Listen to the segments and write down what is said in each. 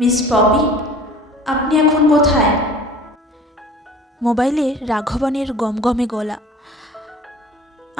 Miss poppy, আপনি এখন কোথায়? মোবাইলে রাঘবনের গমগমে গলা।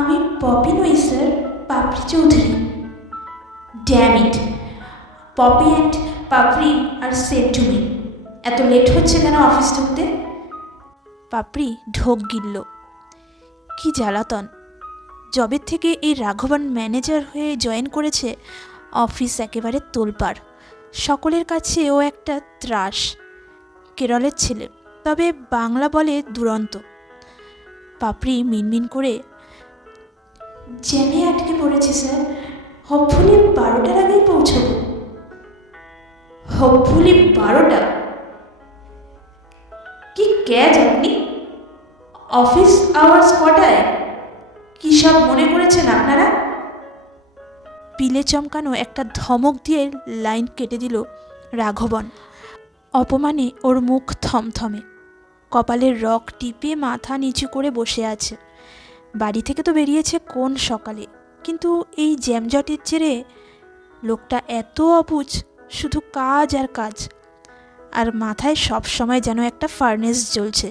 আমি পপি নই sir, Papri Chowdhury. Damn it, Popi and Papri are same to me. এত লেট হচ্ছে কেন অফিস ঢুকতে? পাপড়ি ঢোক গিলল। কি জ্বালাতন! জবের থেকে এই রাঘবন ম্যানেজার হয়ে জয়েন করেছে, অফিস একেবারে তোলপাড়। সকলের কাছে ও একটা ত্রাস। কেরলের ছেলে, তবে বাংলা বলে দুরন্ত। পাপড়ি মিনমিন করে, জ্যামে আটকে পড়েছে স্যার, হোপফুলি 12টার আগেই পৌঁছব। হোপফুলি 12টা? কি ক্যাচ আপনি? অফিস আওয়ার্স কটায়? কী সব মনে করেছেন আপনারা? পিলে চমকানো একটা ধমক দিয়ে লাইন কেটে দিল রাঘবন। অপমানে ওর মুখ থমথমে, কপালের রক টিপে মাথা নিচু করে বসে আছে। বাড়ি থেকে তো বেরিয়েছে কোন সকালে, কিন্তু এই জ্যামজটের জেরে লোকটা এত অবুঝ, শুধু কাজ আর কাজ। আর মাথায় সব সময় যেন একটা ফার্নেস জ্বলছে।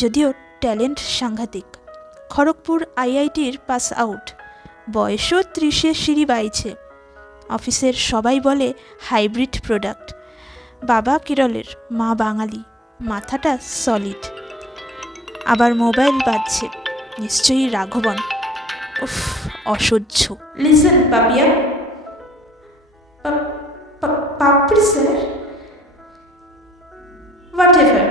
যদিও ট্যালেন্ট সাংঘাতিক, খড়গপুর আইআইটির পাস আউট, বয়সও 30-এর সিঁড়ি বাইছে। অফিসের সবাই বলে হাইব্রিড প্রোডাক্ট। বাবা কেরলের, মা বাঙালি, মাথাটা সলিড। আবার মোবাইল বাজছে, নিশ্চয়ই রাঘবন। উফ, অসহ্য। Listen Papiya, Papri sir, whatever,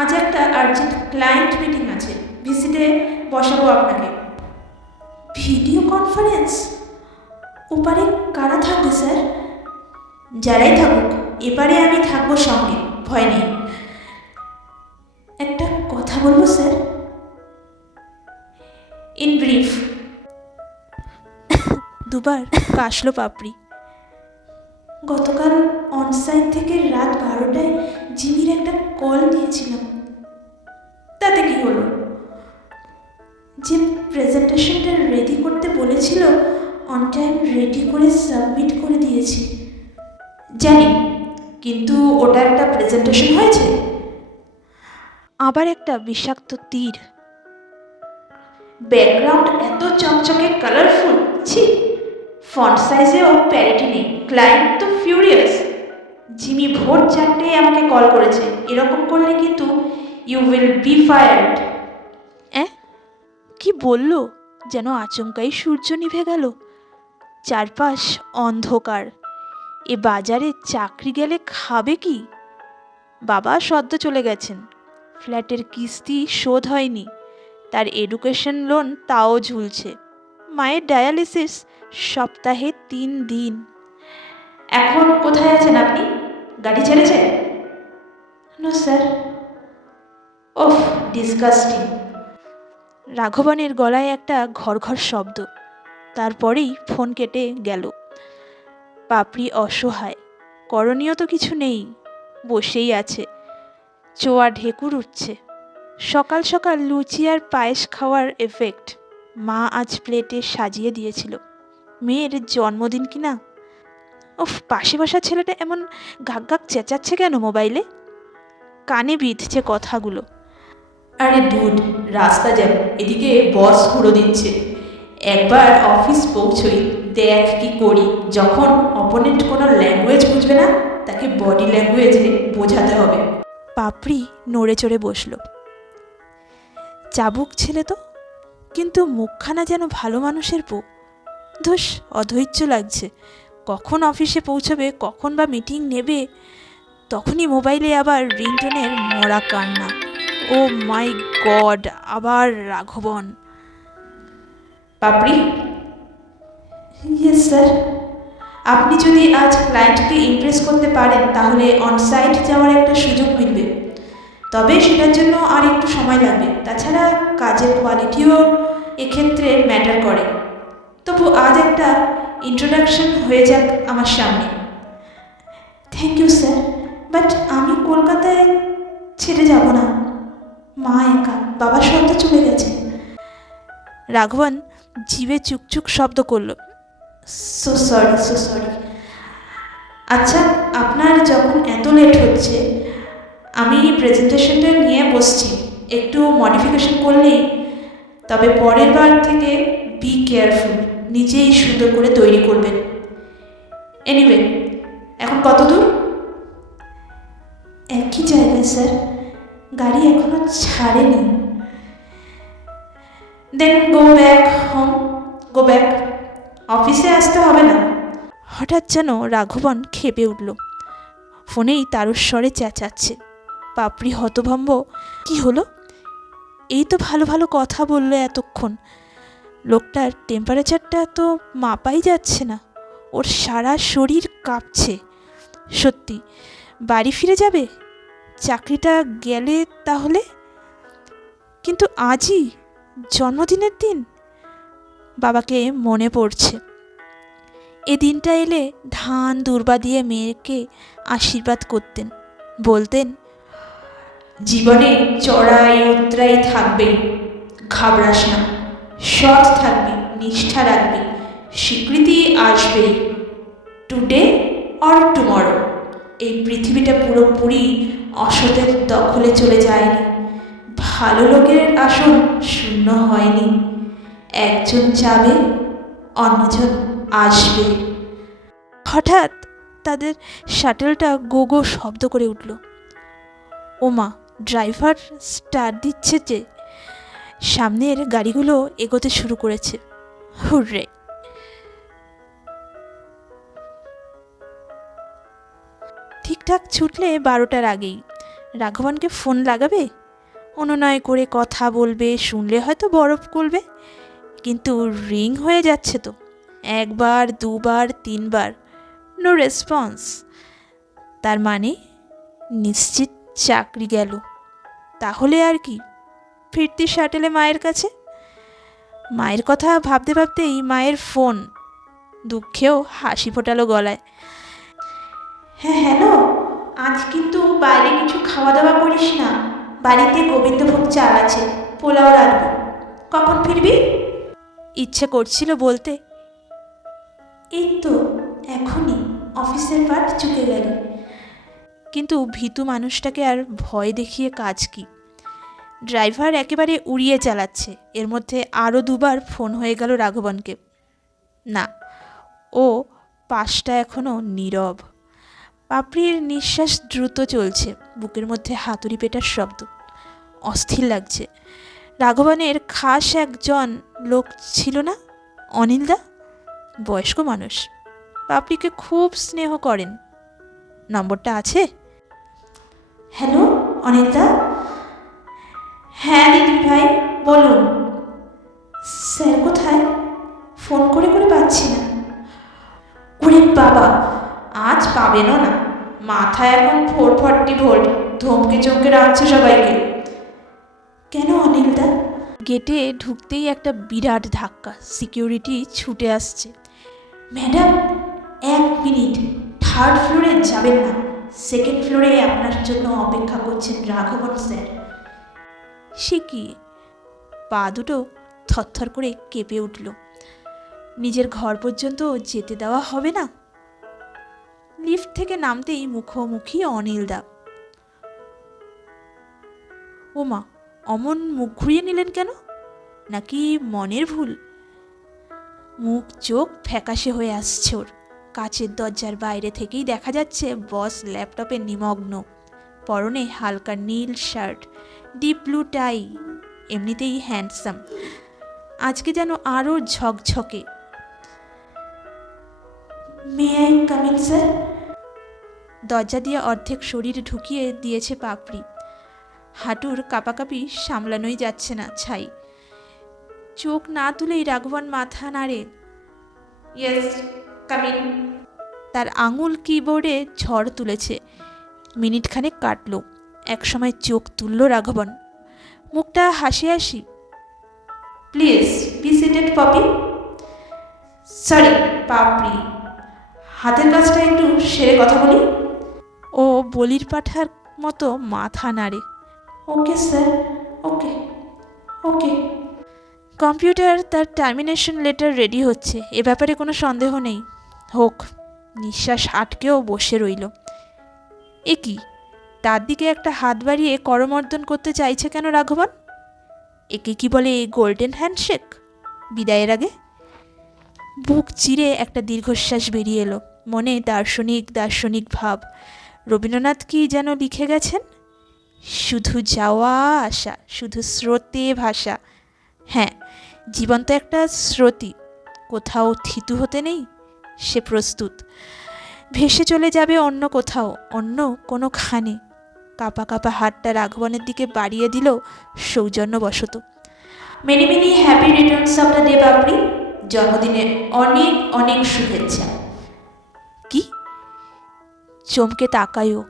আজ একটা আর্জেন্ট ক্লায়েন্ট মিটিং আছে, ভিজিটে বসাবো আপনাকে। Video conference? ওপারে কারা থাকবে স্যার? যারাই থাকুক, এপারে আমি থাকবো সঙ্গে, ভয় নেই। একটা কথা বলবো স্যার, ইন ব্রিফ। দুবার কাশলো পাপড়ি। গতকাল অনসাইট থেকে রাত 12টায় জিমির একটা কল নিয়েছিলাম। তাতে কি হলো? যে প্রেজেন্টেশনটা রেডি করতে বলেছিল, অন টাইম রেডি করে সাবমিট করে দিয়েছি। জানি, কিন্তু ওটা একটা প্রেজেন্টেশন হয়েছে? আবার একটা বিষাক্ত তীর। ব্যাকগ্রাউন্ড এত চকচকে কালারফুল, ছি! ফন্ট সাইজেও প্যারিটি নেই। ক্লায়েন্ট তো ফিউরিয়াস। জিমি ভোর 4টায় আমাকে কল করেছে, এরকম করলে কিন্তু ইউ উইল বি ফায়ার্ড। কি বলল? যেন আচমকাই সূর্য নিভে গেল। চারপাশ অন্ধকার। এ বাজারে চাকরি গেলে খাবে কি? বাবা সদ্য চলে গেছেন, ফ্ল্যাটের কিস্তি শোধ হয়নি, তার এডুকেশন লোন তাও ঝুলছে। মায়ের ডায়ালিসিস সপ্তাহে 3 দিন। এখন কোথায় আছেন আপনি? গাড়ি ছেড়েছে? No sir. ওফ, ডিসগাস্টিং। রাঘবনের গলায় একটা ঘরঘর শব্দ, তারপরেই ফোন কেটে গেল। পাপড়ি অসহায়, করণীয় তো কিছু নেই, বসেই আছে। চোয়া ঢেকুর উঠছে। সকাল সকাল লুচি আর পায়েস খাওয়ার এফেক্ট। মা আজ প্লেটে সাজিয়ে দিয়েছিল। মেয়ের জন্মদিন কিনা। ওফ, পাশে বসা ছেলেটা এমন গাক গাক চেঁচাচ্ছে কেন মোবাইলে? কানে বিঁধছে কথাগুলো। আরে দুধ, রাস্তা জ্যাম, এদিকে বস হুড়ো দিচ্ছে। একবার অফিস পৌঁছই, দেখ কি করি। যখন অপোনেন্ট কোনো ল্যাঙ্গুয়েজ বুঝবে না, তাকে বডি ল্যাঙ্গুয়েজে বোঝাতে হবে। পাপড়ি নড়ে চড়ে বসল। চাবুক ছেলে তো, কিন্তু মুখখানা যেন ভালো মানুষের বউ। ধুস, অধৈর্য লাগছে। কখন অফিসে পৌঁছবে, কখন বা মিটিং নেবে, তখনই মোবাইলে আবার রিংটোনের মরা কান্না। ও মাই গড, আবার রাঘবন। পাপড়ি? Yes sir. আপনি যদি আজ ক্লায়েন্টকে ইমপ্রেস করতে পারেন, তাহলে অনসাইট যাওয়ার একটা সুযোগ মিলবে। তবে সেটার জন্য আর একটু সময় লাগবে। তাছাড়া কাজের কোয়ালিটিও এক্ষেত্রে ম্যাটার করে। তবু আজ একটা ইন্ট্রোডাকশন হয়ে যাক আমার সামনে। থ্যাংক ইউ স্যার, বাট আমি কলকাতায় ছেড়ে যাব না। মা একা, বাবা সদ্য চলে গেছে। রাঘবন জিভে চুকচুক শব্দ করল। So sorry, so sorry. আচ্ছা, আপনার যখন এত লেট হচ্ছে, আমি প্রেজেন্টেশনটা নিয়ে বসছি, একটু মডিফিকেশন করলেই। তবে পরের বার থেকে বি কেয়ারফুল, নিজেই সুন্দর করে তৈরি করবেন। এনিওয়ে, এখন কত দূর? একই জায়গায় স্যার, গাড়ি এখনো ছাড়েনি। Then go back home, go back, অফিসে আসতে হবে না। হঠাৎ যেন রাঘবন ক্ষেপে উঠল। ফোনেই তারস্বরে চেঁচাচ্ছে। পাপড়ি হতভম্ব। কি হলো? এই তো ভালো ভালো কথা বললো এতক্ষণ। লোকটার টেম্পারেচারটা তো মাপাই যাচ্ছে না। ওর সারা শরীর কাঁপছে। সত্যি বাড়ি ফিরে যাবে? চাকরিটা গেলে তাহলে? কিন্তু আজই জন্মদিনের দিন। বাবাকে মনে পড়ছে। এ দিনটা এলে ধান দুর্বা দিয়ে মেয়েকে আশীর্বাদ করতেন। বলতেন, জীবনে চড়াই উতরাই থাকবে, ঘাবড়াস না, সৎ থাকবি, নিষ্ঠা রাখবি, স্বীকৃতি আসবেই, টুডে অর টুমরো। এই পৃথিবীটা পুরোপুরি অসতের দখলে চলে যায়নি, ভালো লোকের আসন শূন্য হয়নি, একজন যাবে, অন্যজন আসবে। হঠাৎ তাদের শাটেলটা গো গো শব্দ করে উঠল। ওমা, ড্রাইভার স্টার্ট দিচ্ছে যে। সামনের গাড়িগুলো এগোতে শুরু করেছে। হুররে! ঠিকঠাক ছুটলে 12টার আগেই। রাঘবনকে ফোন লাগাবে, অনুনয় করে কথা বলবে, শুনলে হয়তো বরফ গলবে। কিন্তু রিং হয়ে যাচ্ছে তো, একবার দুবার তিনবার, নো রেসপন্স। তার মানে নিশ্চিত চাকরি গেল। তাহলে আর কি, ফিরতি শাটেলে মায়ের কাছে। মায়ের কথা ভাবতে ভাবতেই মায়ের ফোন। দুঃখেও হাসি ফোটালো গলায়। হ্যাঁ হ্যালো, আজ কিন্তু বাইরে কিছু খাওয়া দাওয়া করিস না, বাড়িতে গোবিন্দভোগ চাল আছে, পোলাও রাখবো। কখন ফিরবি? ইচ্ছে করছিল বলতে, এই তো এখনই, অফিসের পাঠ চুকে গেল। কিন্তু ভীতু মানুষটাকে আর ভয় দেখিয়ে কাজ কি? ড্রাইভার একেবারে উড়িয়ে চালাচ্ছে। এর মধ্যে আরও দুবার ফোন হয়ে গেল রাঘবনকে। না, ও পাশটা এখনও নীরব। পাপড়ির নিঃশ্বাস দ্রুত চলছে, বুকের মধ্যে হাতুড়ি পেটার শব্দ। অস্থির লাগছে। রাঘবনের খাস একজন লোক ছিল না, অনিলদা? বয়স্ক মানুষ, পাপড়িকে খুব স্নেহ করেন। নম্বরটা আছে? হ্যালো অনিতা। হ্যাঁ দিদি ভাই, বলুন। স্যার কোথায়? ফোন করে করে পাচ্ছি না। ওরে বাবা, আজ পাবেনও না, মাথায় এখন 440 ভোল্ট, ধমকে চমকে রাখছে সবাইকে। কেন অনিলদা? গেটে ঢুকতেই একটা বিরাট ধাক্কা। সিকিউরিটি ছুটে আসছে। ম্যাডাম, 1 মিনিট, থার্ড ফ্লোরে যাবেন না, সেকেন্ড ফ্লোরে আপনার জন্য অপেক্ষা করছেন রাঘবন স্যার। সে কি? পা দুটো থরথর করে কেঁপে উঠল। নিজের ঘর পর্যন্ত যেতে দেওয়া হবে না? লিফট থেকে নামতেই মুখোমুখি অনিলদা। ওমা, অমন মুখ ঘুরিয়ে নিলেন কেন? নাকি মনের ভুল? মুখ চোখ ফ্যাকাশে হয়ে আসছে ওর। কাচের দরজার বাইরে থেকেই দেখা যাচ্ছে বস ল্যাপটপে নিমগ্ন। পরনে হালকা নীল শার্ট, ডিপ ব্লু টাই। এমনিতেই হ্যান্ডসাম, আজকে যেন আরও ঝকঝকে। May I come in sir? দরজা দিয়ে অর্ধেক শরীর ঢুকিয়ে দিয়েছে পাপড়ি। হাঁটুর কাঁপাকাঁপি সামলানোই যাচ্ছে না ছাই। চোখ না তুলেই রাঘবন মাথা নাড়ে। Yes, come in. তার আঙুল কিবোর্ডে ঝড় তুলেছে। মিনিটখানেক কাটল। একসময় চোখ তুলল রাঘবন, মুখটা হাসি হাসি। Please be seated Poppy. Sorry Papri, হাতের কাজটা একটু সেরে কথা বলি। ও বলির পাঠার মতো মাথা নাড়ে। ওকে স্যার, ওকে ওকে। কম্পিউটার তার টার্মিনেশন লেটার রেডি হচ্ছে, এ ব্যাপারে কোনো সন্দেহ নেই। হোক, নিঃশ্বাস আটকেও বসে রইল। এ কি, তার দিকে একটা হাত বাড়িয়ে করমর্দন করতে চাইছে কেন রাঘবন? একে কি বলে গোল্ডেন হ্যান্ডশেক বিদায়ের আগে? বুক চিরে একটা দীর্ঘশ্বাস বেরিয়ে এলো। মনে দার্শনিক দার্শনিক ভাব। রবীন্দ্রনাথ কি যেন লিখে গেছেন, শুধু যাওয়া আসা, শুধু স্রোতে ভাষা। হ্যাঁ, জীবন তো একটা স্রোতই, কোথাও থিতু হতে নেই। সে প্রস্তুত, ভেসে চলে যাবে অন্য কোথাও, অন্য কোনো খানে। কাঁপা কাঁপা হাতটা রাঘবনের দিকে বাড়িয়ে দিল সৌজন্যবশত। Many many happy returns of the day Babri. জন্মদিনে অনেক অনেক শুভেচ্ছা। কি? চমকে তাকায়ও।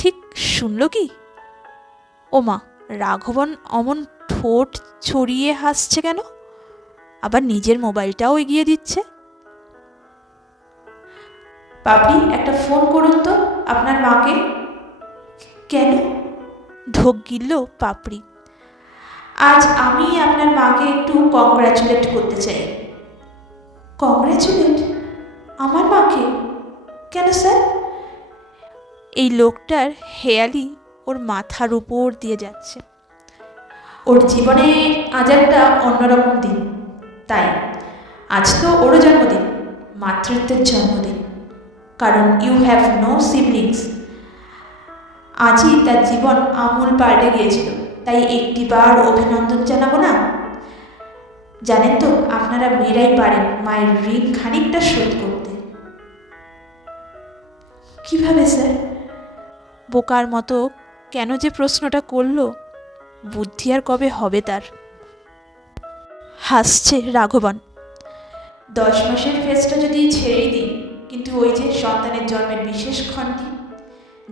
ঠিক শুনল কি? ওমা, রাঘবন অমন ঠোঁট ছড়িয়ে হাসছে কেন? আবার নিজের মোবাইলটাও এগিয়ে দিচ্ছে। বাবরি, একটা ফোন করুন তো আপনার মাকে। কেন? ঢোক গিলল পাপড়ি। আজ আমি আপনার মাকে একটু কংগ্রাচুলেট করতে চাই। কংগ্রাচুলেট? আমার মাকে? কেন স্যার? এই লোকটার হেয়ালি ওর মাথার উপর দিয়ে যাচ্ছে। ওর জীবনে আজ একটা অন্যরকম দিন, তাই আজ তো ওরও জন্মদিন, মাতৃত্বের জন্মদিন। কারণ ইউ হ্যাভ নো সিবলিংস। আজই তার জীবন আমূল পাল্টে গিয়েছিল, তাই একটিবার অভিনন্দন জানাবো না? জানেন তো, আপনারা মেয়েরাই পারেন মায়ের ঋণ খানিকটা শোধ করতে। কিভাবে স্যার? বোকার মতো কেন যে প্রশ্নটা করলো, বুদ্ধি আর কবে হবে তার। হাসছে রাঘবন। 10 মাসের ফেসটা যদি ছেড়েই দিই, কিন্তু ওই যে সন্তানের জন্মের বিশেষ ক্ষণটি,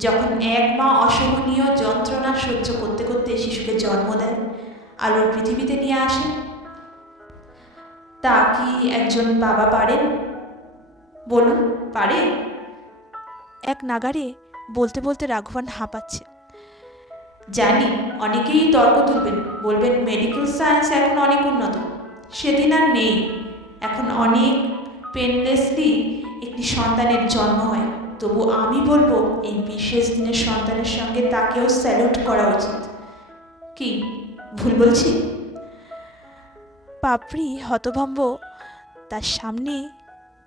যখন এক মা অসহনীয় যন্ত্রণা সহ্য করতে করতে শিশুকে জন্ম দেয়, আলোর পৃথিবীতে নিয়ে আসে, তা কি একজন বাবা পারেন? বলুন, পারে? এক নাগারে বলতে বলতে রাঘবন হাঁপাচ্ছে। জানি অনেকেই তর্ক তুলবেন, বলবেন মেডিকেল সায়েন্স এখন অনেক উন্নত। সেদিন আর নেই। এখন অনেক পেনলেসলি একটি সন্তানের জন্ম হয়। তবু আমি বলবো, এই বিশেষ দিনের সন্তানের সঙ্গে তাকেও স্যালুট করা উচিত। কি ভুল বলছি? পাপড়ি হতভম্ব। তার সামনে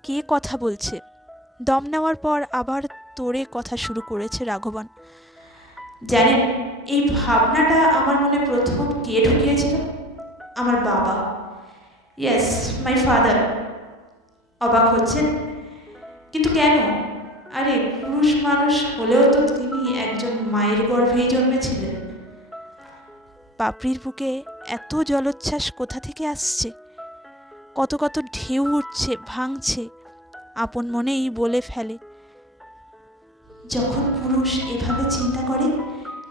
কে কথা বলছে? দম নেওয়ার পর আবার তোড়ে কথা শুরু করেছে রাঘবন। জানেন, এই ভাবনাটা আমার মনে প্রথম কে ঢুকিয়েছিল? আমার বাবা। Yes, my father. অবাক হচ্ছেন? কিন্তু কেন? আরে, পুরুষ মানুষ হলেও তো তিনি একজন মায়ের গর্ভেই জন্মেছিলেন। পাপড়ির বুকে এত জলোচ্ছ্বাস কোথা থেকে আসছে? কত কত ঢেউ উঠছে, ভাঙছে। আপন মনেই বলে ফেলে, যখন পুরুষ এভাবে চিন্তা করে,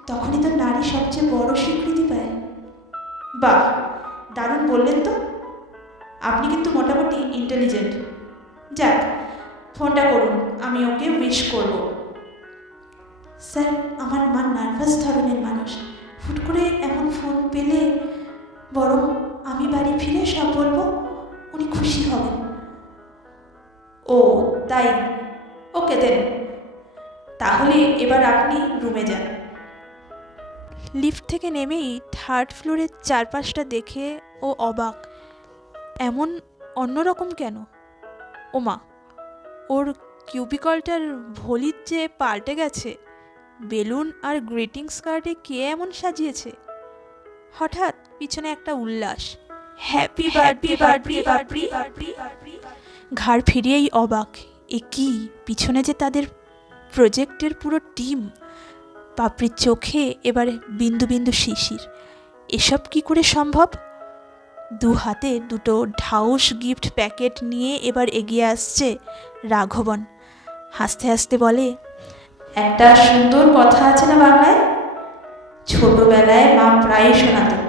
তখনই তো নারী সবচেয়ে বড় স্বীকৃতি পায়। বাহ, দারুণ বললেন তো। আপনি কিন্তু মোটামুটি ইন্টেলিজেন্ট। যাক, ফোনটা করুন, আমি ওকে উইশ করব। স্যার, আমার মা নার্ভাস ধরনের মানুষ। হুট করে এমন ফোন পেলে, বরং আমি বাড়ি ফিরে সব বলবো, উনি খুশি হবেন। ও তাই? ওকে দেন। তাহলে এবার আপনি রুমে যান। লিফট থেকে নেমেই থার্ড ফ্লোরের চারপাশটা দেখে ও অবাক। এমন অন্যরকম কেন? ওমা, ওর কিউবিকলটার ভলির যে পাল্টে গেছে। বেলুন আর গ্রিটিংস কার্ডে কে এমন সাজিয়েছে? হঠাৎ পিছনে একটা উল্লাস, হ্যাপি বার্থডে। ঘাড় ফিরিয়েই অবাক। এ কি, পিছনে যে তাদের প্রজেক্টের পুরো টিম। পাপড়ির চোখে এবারে বিন্দু বিন্দু শিশির। এসব কি করে সম্ভব? দু হাতে দুটো ঢাউস গিফট প্যাকেট নিয়ে এবার এগিয়ে আসছে রাঘবন। হাসতে হাসতে বলে, একটা সুন্দর কথা আছে না বাংলায়? ছোটবেলায় মা প্রায় শোনাতেন,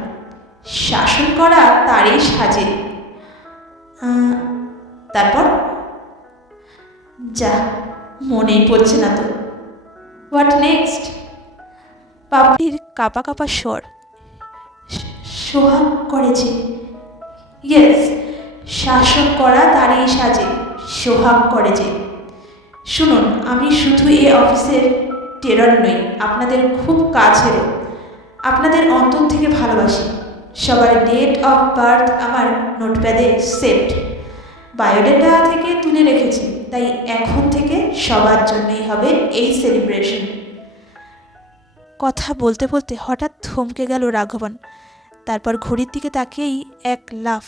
শাসন করা তারই সাজে। তারপর? যা, মনেই পড়ছে না তো। What next? পাপড়ির কাঁপা কাঁপা স্বর। সোহাগ করেছে। ইয়েস, শাসন করা তারই সাজে, সোহাগ করেছে। শুনুন, আমি শুধু এই অফিসের টেরর নই, আপনাদের খুব কাছেরও। আপনাদের অন্তর থেকে ভালোবাসি। সবার ডেট অফ বার্থ আমার নোটপ্যাডে সেট, বায়োডেটা থেকে তুলে রেখেছি, তাই এখন থেকে সবার জন্যই হবে এই সেলিব্রেশন। কথা বলতে বলতে হঠাৎ থমকে গেল রাঘবন। তারপর ঘড়ির দিকে তাকিয়েই এক লাফ।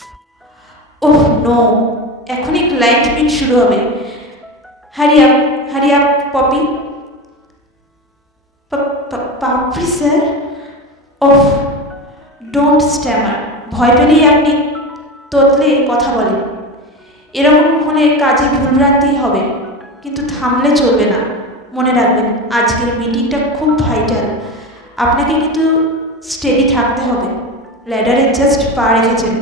ওহ নো, এখনই ক্লায়েন্ট মিট শুরু হবে। Hurry up Popi. Papri sir. Oh, don't stammer. ভয় পেলেই আপনি তোতলে কথা বলেন। এরকম হলে কাজে ভুলভ্রান্তি হবে, কিন্তু থামলে চলবে না। মনে রাখবেন, আজকের মিটিংটা খুব ভাইটাল। আপনাকে কিন্তু স্টেডি থাকতে হবে। ল্যাডারে জাস্ট পা রেখেছেন,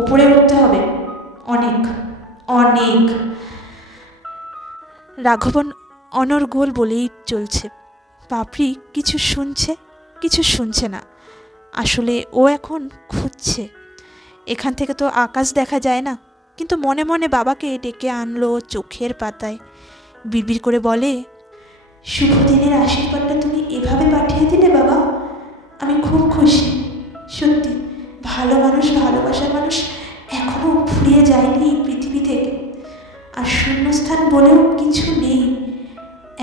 উপরে উঠতে হবে অনেক অনেক। রাঘবন অনর্গল বলেই চলছে। পাপড়ি কিছু শুনছে, কিছু শুনছে না। আসলে ও এখন খুঁজছে। এখান থেকে তো আকাশ দেখা যায় না, কিন্তু মনে মনে বাবাকে ডেকে আনলো চোখের পাতায়। বিড়বিড় করে বলে, শুভ দিনের আশীর্বাদটা তুমি এভাবে পাঠিয়ে দিলে বাবা, আমি খুব খুশি। সত্যি, ভালো মানুষ, ভালোবাসার মানুষ এখনো ফুরিয়ে যায়নি এই পৃথিবী থেকে। আর শূন্যস্থান বলেও কিছু নেই।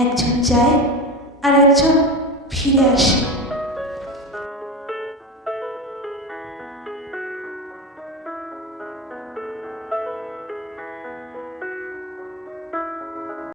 একজন যায় আর একজন ফিরে আসে।